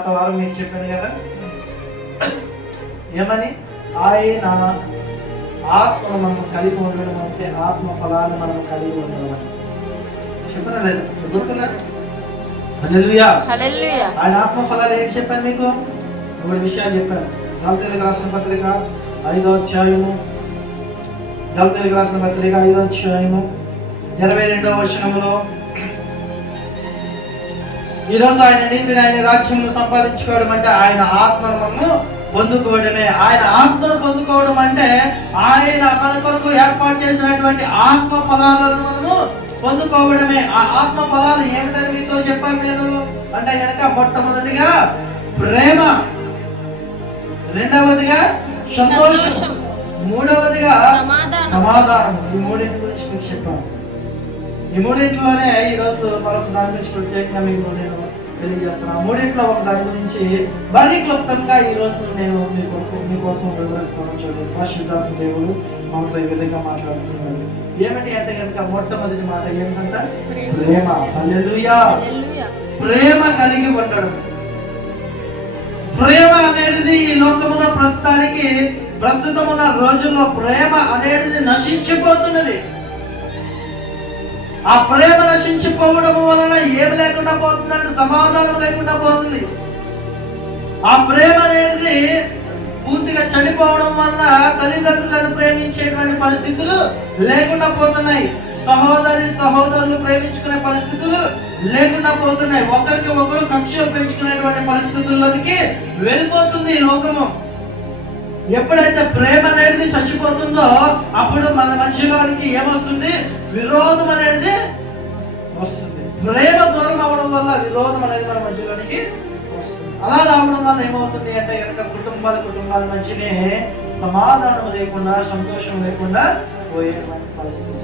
గత వారం మీకు చెప్పాను కదా, ఏమని? ఆయన ఆత్మను మనం కలిగి ఉండడం అంటే ఆత్మ ఫలాన్ని మనం కలిగి ఉండడం అని చెప్పనా లేదా? గుర్తున్నా? హల్లెలూయా. ఆయన ఆత్మ ఫలాలు ఏంటి చెప్పాను మీకు? 3 విషయాలు చెప్పాను. గలతీయులకు రాసిన పత్రిక 5వ అధ్యాయము, గలతీయులకు రాసిన పత్రిక 5వ అధ్యాయము 22వ వచనంలో, ఈరోజు ఆయన నీతిని ఆయన రాజ్యంలో సంపాదించుకోవడం అంటే ఆయన ఆత్మను మనము పొందుకోవడమే. ఆయన ఆత్మను పొందుకోవడం అంటే ఆయన మన కొరకు ఏర్పాటు చేసినటువంటి ఆత్మ ఫలాలను మనము పొందుకోవడమే. ఆ ఆత్మ ఫలాలు ఏమిటని మీతో చెప్పాను నేను అంటే కనుక, మొట్టమొదటిగా ప్రేమ, రెండవదిగా సంతోషం, మూడవదిగా సమాధానం. ఈ మూడింటి గురించి మీకు చెప్పాను. ఈ మూడింటిలోనే ఈరోజు మరొక దాని గురించి ప్రత్యేకంగా మీకు నేను తెలియజేస్తున్నాను. మూడింట్లో ఒక దాని గురించి మరీ క్లుప్తంగా ఈరోజు నేను మీకోసం వివరిస్తాను. చూడండి, పరిశుద్ధాత్మ దేవుడు మనతో ఈ విధంగా మాట్లాడుతున్నాడు. ఏమిటి అంటే కనుక, మొట్టమొదటి మాట ఏమిటంటే ప్రేమ. హల్లెలూయా. ప్రేమ కలిగి ఉండడం. ప్రేమ అనేది ఈ లోకమున ప్రస్తుతం ఉన్న రోజుల్లో ప్రేమ అనేది నశించిపోతున్నది. ఆ ప్రేమ నశించిపోవడం వలన ఏమి లేకుండా పోతుందంటే సమాధానం లేకుండా పోతుంది. ఆ ప్రేమ అనేది పూర్తిగా చనిపోవడం వల్ల తల్లిదండ్రులను ప్రేమించేటువంటి పరిస్థితులు లేకుండా పోతున్నాయి. సహోదరులు ప్రేమించుకునే పరిస్థితులు లేకుండా పోతున్నాయి. ఒకరికి ఒకరు కక్షలు పెంచుకునేటువంటి పరిస్థితుల్లోనికి వెళ్ళిపోతుంది ఈ లోకము. ఎప్పుడైతే ప్రేమ అనేది చచ్చిపోతుందో అప్పుడు మన మధ్యలోనికి ఏమొస్తుంది? విరోధం అనేది వస్తుంది. ప్రేమ దూరం అవడం వల్ల విరోధం అనేది మన మధ్యలోనికి వస్తుంది. అలా రావడం వల్ల ఏమవుతుంది అంటే కనుక, కుటుంబాల మధ్యనే సమాధానం లేకుండా, సంతోషం లేకుండా పోయే పరిస్థితి.